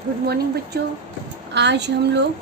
Good morning बच्चों। आज हम लोग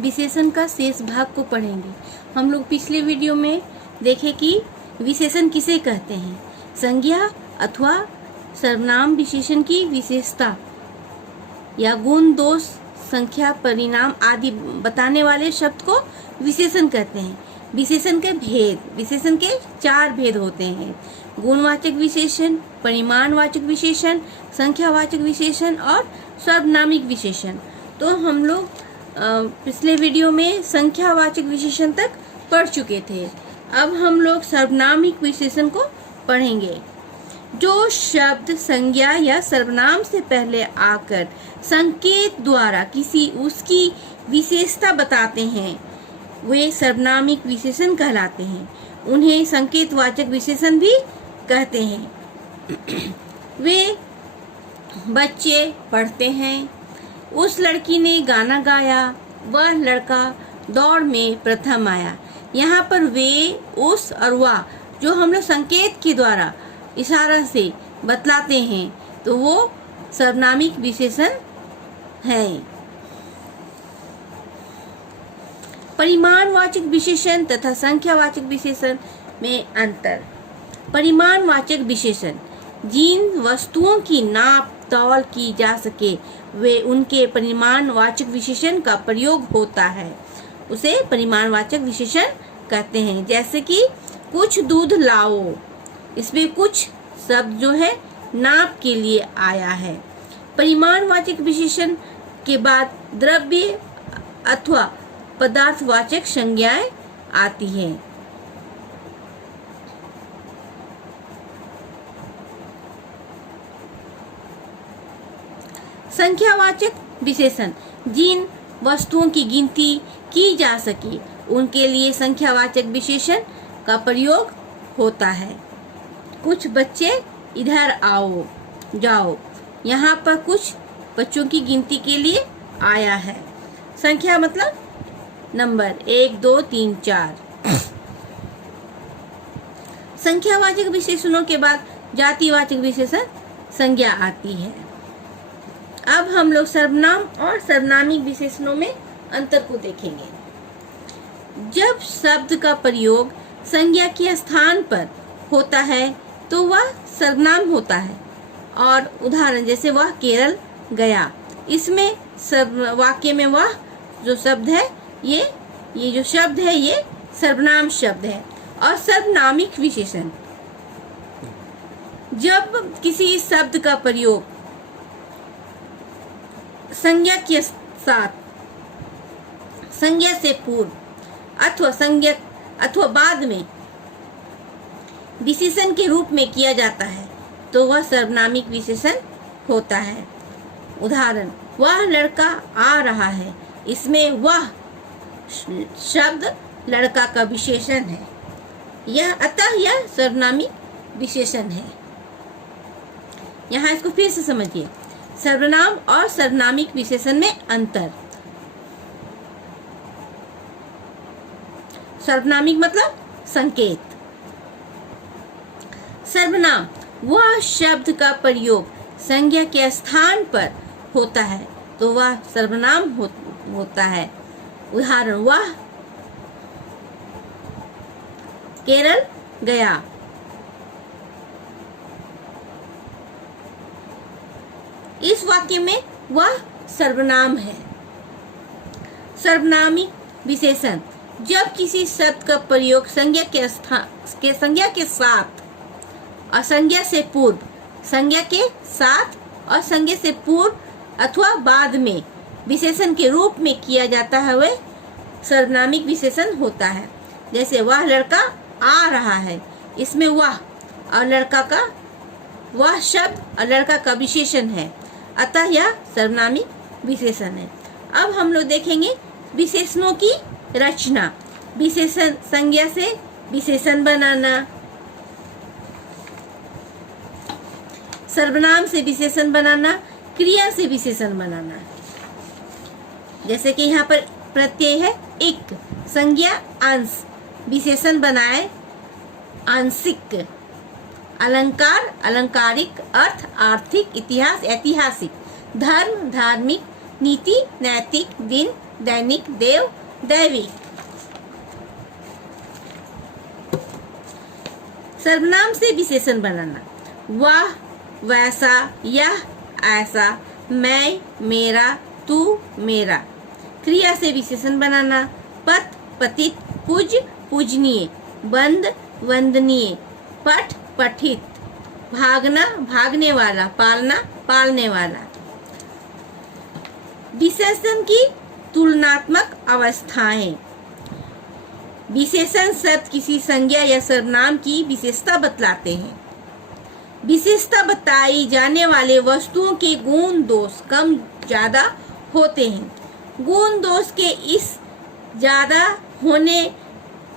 विशेषण का शेष भाग को पढ़ेंगे। हम लोग पिछले वीडियो में देखे कि विशेषण किसे कहते हैं। संज्ञा अथवा सर्वनाम विशेषण की विशेषता या गुण, दोष, संख्या, परिणाम आदि बताने वाले शब्द को विशेषण कहते हैं। विशेषण के भेद, विशेषण के 4 भेद होते हैं: गुणवाचक विशेषण, परिमाणवाचक विशेषण, संख्यावाचक विशेषण और सर्वनामिक विशेषण। तो हम लोग पिछले वीडियो में संख्यावाचक विशेषण तक पढ़ चुके थे। अब हम लोग सर्वनामिक विशेषण को पढ़ेंगे। जो शब्द संज्ञा या सर्वनाम से पहले आकर संकेत द्वारा किसी उसकी विशेषता बताते हैं वे सर्वनामिक विशेषण कहलाते हैं। उन्हें संकेतवाचक विशेषण भी कहते हैं। वे बच्चे पढ़ते हैं, उस लड़की ने गाना गाया, वह लड़का दौड़ में प्रथम आया। यहाँ पर वे, उस और वह जो हम लोग संकेत के द्वारा इशारा से बतलाते हैं तो वो सर्वनामिक विशेषण है। परिमाणवाचक विशेषण तथा संख्यावाचक विशेषण में अंतर। परिमाणवाचक विशेषण जिन वस्तुओं की नाप तौल की जा सके वे उनके परिमाणवाचक विशेषण का प्रयोग होता है, उसे परिमाणवाचक विशेषण कहते हैं। जैसे कि कुछ दूध लाओ, इसमें कुछ शब्द जो है नाप के लिए आया है। परिमाणवाचक विशेषण के बाद द्रव्य अथवा पदार्थवाचक संज्ञाएं आती हैं। संख्यावाचक विशेषण जिन वस्तुओं की गिनती की जा सके उनके लिए संख्यावाचक विशेषण का प्रयोग होता है। कुछ बच्चे इधर आओ, जाओ, यहाँ पर कुछ बच्चों की गिनती के लिए आया है। संख्या मतलब नंबर 1 2 3 4। संख्यावाचक विशेषणों के बाद जातिवाचक विशेषण संज्ञा आती है। अब हम लोग सर्वनाम और सर्वनामिक विशेषणों में अंतर को देखेंगे। जब शब्द का प्रयोग संज्ञा के स्थान पर होता है तो वह सर्वनाम होता है। और उदाहरण जैसे वह केरल गया, इसमें वाक्य में वह जो शब्द है ये जो शब्द है ये सर्वनाम शब्द है। और सर्वनामिक विशेषण जब किसी शब्द का प्रयोग संज्ञा के साथ, संज्ञा से पूर्व अथवा बाद में विशेषण के रूप में किया जाता है तो वह सर्वनामिक विशेषण होता है। उदाहरण वह लड़का आ रहा है, इसमें वह शब्द लड़का का विशेषण है, अतः यह सर्वनामिक विशेषण है। यहाँ इसको फिर से समझिए, सर्वनाम और सर्वनामिक विशेषण में अंतर। सर्वनामिक मतलब संकेत। सर्वनाम वह शब्द का प्रयोग संज्ञा के स्थान पर होता है तो वह सर्वनाम होता है। उदाहरण वह केरल गया, इस वाक्य में वह सर्वनाम है। सर्वनामिक विशेषण जब किसी शब्द का प्रयोग संज्ञा के साथ और संज्ञा से पूर्व, संज्ञा के साथ और संज्ञा से पूर्व अथवा बाद में विशेषण के रूप में किया जाता है वह सर्वनामिक विशेषण होता है। जैसे वह लड़का आ रहा है, इसमें वह और लड़का का, वह शब्द और लड़का का विशेषण है, अतः यह सर्वनामिक विशेषण है। अब हम लोग देखेंगे विशेषणों की रचना। विशेषण संज्ञा से विशेषण बनाना, सर्वनाम से विशेषण बनाना, क्रिया से विशेषण बनाना। जैसे कि यहाँ पर प्रत्यय है एक, संज्ञा अंश, विशेषण बनाए आंशिक, अलंकार अलंकारिक, अर्थ आर्थिक, इतिहास ऐतिहासिक। धर्म धार्मिक, नीति नैतिक, दिन दैनिक, देव दैविक। सर्वनाम से विशेषण बनाना। वह, वैसा, यह, ऐसा, मैं, मेरा, तू, मेरा। क्रिया से विशेषण बनाना। पत पतित, पूज पूजनीय, बंद वंदनीय, पठ पठित, भागना भागने वाला, पालना पालने वाला। विशेषण की तुलनात्मक अवस्थाएं। विशेषण शब्द किसी संज्ञा या सर्वनाम की विशेषता बतलाते हैं। विशेषता बताई जाने वाले वस्तुओं के गुण दोष कम ज्यादा होते हैं। गुण दोष के इस ज्यादा होने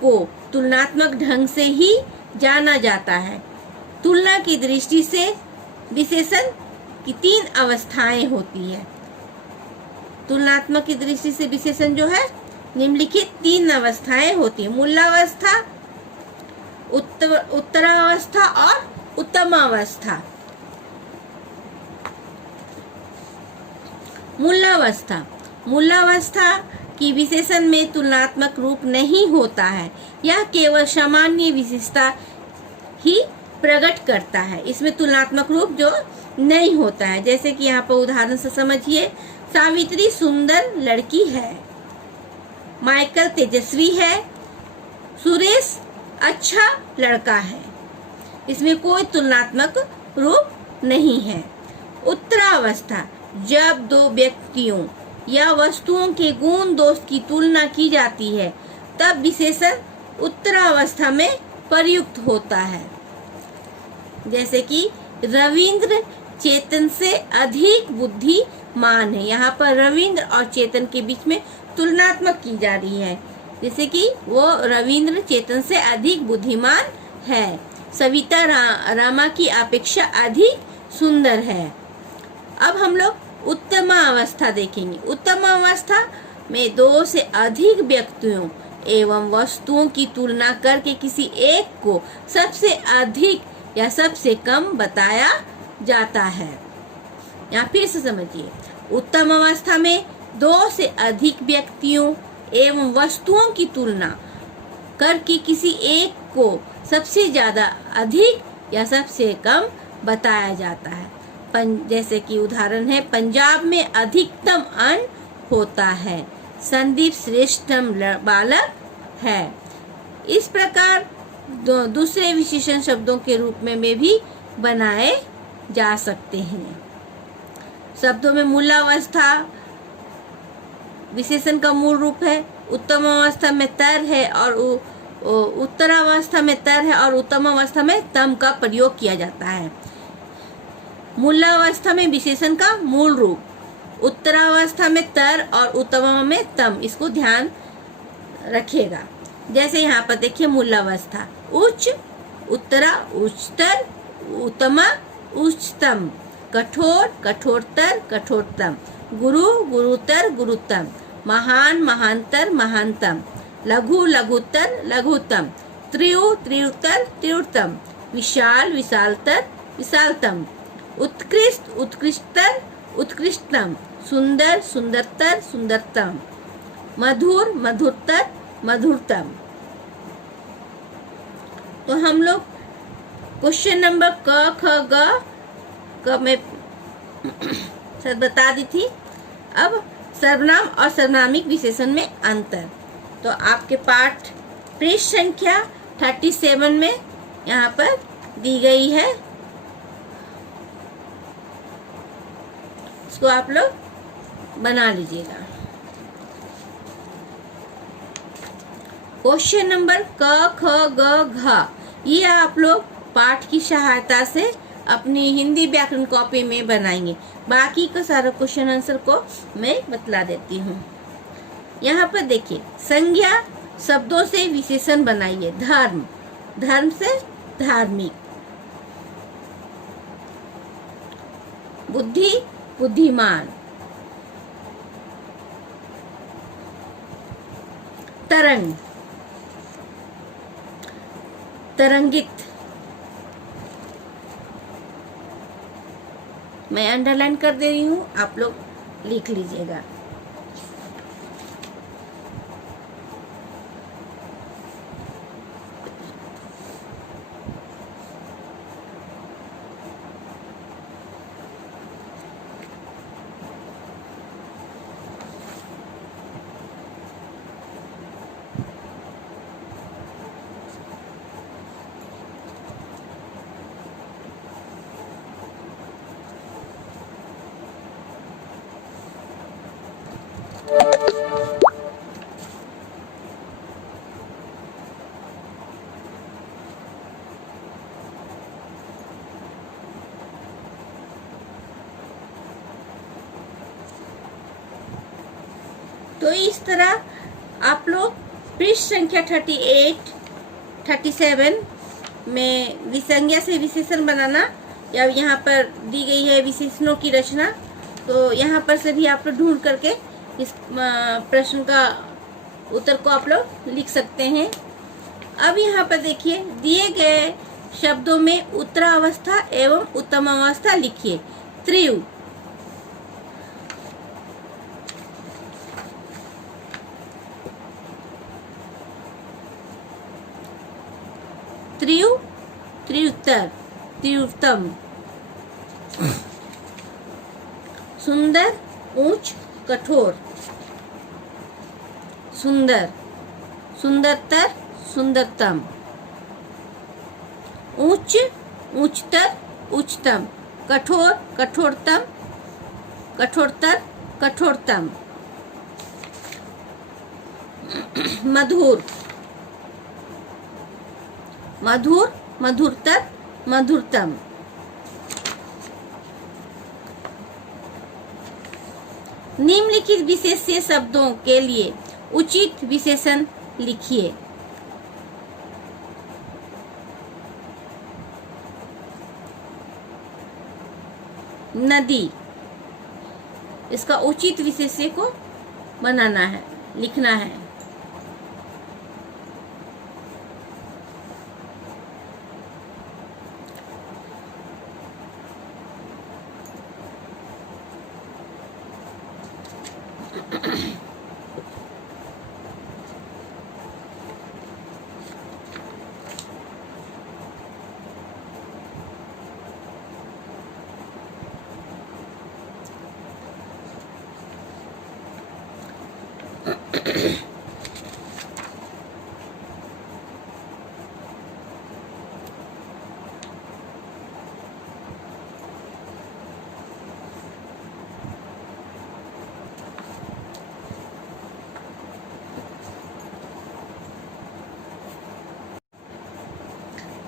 को तुलनात्मक ढंग से ही जाना जाता है। तुलना की दृष्टि से विशेषण की 3 अवस्थाएं होती है। तुलनात्मक की दृष्टि से विशेषण जो है निम्नलिखित 3 अवस्थाएं होती है। मूलावस्था, उत्तरावस्था और उत्तमावस्था। मूलावस्था। मूलावस्था की विशेषण में तुलनात्मक रूप नहीं होता है। यह केवल सामान्य विशेषता ही प्रकट करता है। इसमें तुलनात्मक रूप जो नहीं होता है। जैसे कि यहाँ पर उदाहरण से समझिए। सावित्री सुंदर लड़की है। माइकल तेजस्वी है। सुरेश अच्छा लड़का है। इसमें कोई तुलनात्मक रूप नहीं है। उत्तरावस्था। जब दो व्यक्तियों या वस्तुओं के गुण दोष की तुलना की जाती है तब विशेषण उत्तरावस्था में प्रयुक्त होता है। जैसे कि रविंद्र चेतन से अधिक बुद्धिमान है। यहाँ पर रविंद्र और चेतन के बीच में तुलनात्मक की जा रही है। जैसे कि वो रविंद्र चेतन से अधिक बुद्धिमान है। सविता रामा की अपेक्षा अधिक सुंदर है। अब हम लोग उत्तम अवस्था देखेंगे। उत्तम अवस्था में 2 से अधिक व्यक्तियों एवं वस्तुओं की तुलना करके किसी एक को सबसे अधिक या सबसे कम बताया जाता है। यहाँ फिर से समझिए। उत्तम अवस्था में 2 से अधिक व्यक्तियों एवं वस्तुओं की तुलना करके किसी एक को सबसे ज्यादा अधिक या सबसे कम बताया जाता है। जैसे कि उदाहरण है, पंजाब में अधिकतम अन्न होता है। संदीप श्रेष्ठतम बालक है। इस प्रकार दूसरे विशेषण शब्दों के रूप में भी बनाए जा सकते हैं। शब्दों में मूलावस्था विशेषण का मूल रूप है। उत्तम अवस्था में तर है और उत्तरावस्था में तर है और उत्तम अवस्था में तम का प्रयोग किया जाता है। मूलावस्था में विशेषण का मूल रूप, उत्तरावस्था में तर और उत्तम में तम, इसको ध्यान रखिएगा। जैसे यहाँ पर देखिए मूलावस्था। उच्च उत्तरा उच्चतर, उत्तमा उच्चतम, कठोर कठोरतर कठोरतम, गुरु गुरुतर गुरुतम, महान महानतर महानतम, लघु लघुतर लघुतम, त्रियु त्रियुतर त्रियुतम, विशाल विशालतर विशालतम, उत्कृष्ट उत्कृष्टतर उत्कृष्टतम, सुंदर सुंदरतर सुंदरतम, मधुर मधुरतर मधुरतम। तो हम लोग क्वेश्चन नंबर क ख ग में सर बता दी थी। अब सर्वनाम और सर्वनामिक विशेषण में अंतर। तो आपके पाठ पृष्ठ संख्या 37 में यहाँ पर दी गई है। इसको आप लोग बना लीजिएगा। क्वेश्चन नंबर क ख ग घ, ये आप लोग पाठ की सहायता से अपनी हिंदी व्याकरण कॉपी में बनाएंगे। बाकी का सारा क्वेश्चन आंसर को मैं बतला देती हूँ। यहाँ पर देखिए, संज्ञा शब्दों से विशेषण बनाइए। धर्म, धर्म से धार्मिक, बुद्धि बुद्धिमान, तरंग तरंगित, मैं अंडरलाइन कर दे रही हूँ, आप लोग लिख लीजिएगा। तो इस तरह आप लोग पृष्ठ संख्या 38, 37 में विसंज्ञा से विशेषण बनाना, या यहाँ पर दी गई है विशेषणों की रचना, तो यहाँ पर से भी आप लोग ढूंढ करके इस प्रश्न का उत्तर को आप लोग लिख सकते हैं। अब यहाँ पर देखिए, दिए गए शब्दों में उत्तरावस्था एवं उत्तमावस्था लिखिए। त्रियु, त्रियु, त्रिउत्तर, त्रिउत्तम। सुंदर, ऊंच, कठोर। सुंदर, सुंदरतर, सुंदरतम। उच्च, उच्चतर, उच्चतम। कठोर, कठोरतम, कठोरतर, कठोरतम। मधुर, मधुर, मधुरतर, मधुरतम। निम्नलिखित विशेष्य शब्दों के लिए उचित विशेषण लिखिए। नदी, इसका उचित विशेष्य को बनाना है, लिखना है।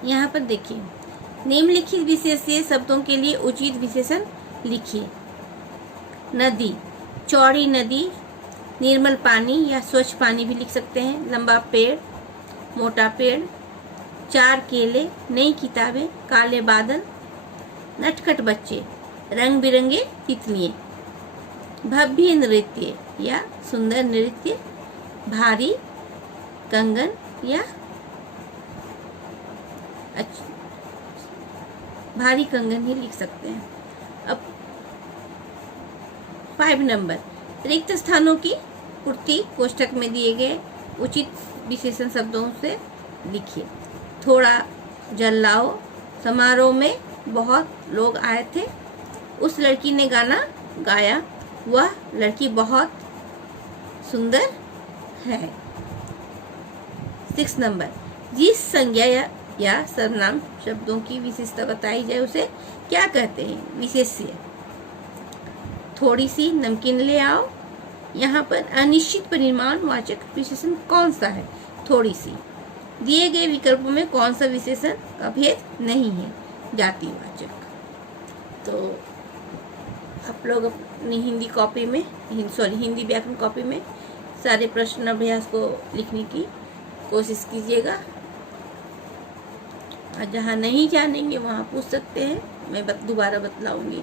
यहाँ पर देखिए, निम्नलिखित विशेष्य शब्दों के लिए उचित विशेषण लिखिए। नदी, चौड़ी नदी, निर्मल पानी या स्वच्छ पानी भी लिख सकते हैं। लंबा पेड़, मोटा पेड़। चार केले, नई किताबें, काले बादल, नटखट बच्चे, रंग बिरंगे तितलियाँ। भव्य नृत्य या सुंदर नृत्य, भारी कंगन या भारी कंगन ही लिख सकते हैं। अब 5 नंबर, रिक्त स्थानों की पूर्ति कोष्ठक में दिए गए उचित विशेषण शब्दों से लिखिए। थोड़ा जल लाओ, समारोह में बहुत लोग आए थे, उस लड़की ने गाना गाया, वह लड़की बहुत सुंदर है। 6 नंबर, जिस संज्ञा या सर्वनाम शब्दों की विशेषता बताई जाए उसे क्या कहते हैं? विशेष्य। थोड़ी सी नमकीन ले आओ, यहाँ पर अनिश्चित परिमाण वाचक विशेषण कौन सा है? थोड़ी सी। दिए गए विकल्पों में कौन सा विशेषण का भेद नहीं है? जातिवाचक। तो आप लोग अपनी हिंदी कॉपी में, हिंदी व्याकरण कॉपी में सारे प्रश्न अभ्यास को लिखने की कोशिश कीजिएगा। और जहाँ नहीं जानेंगे वहाँ पूछ सकते हैं, मैं दोबारा बतलाऊंगी।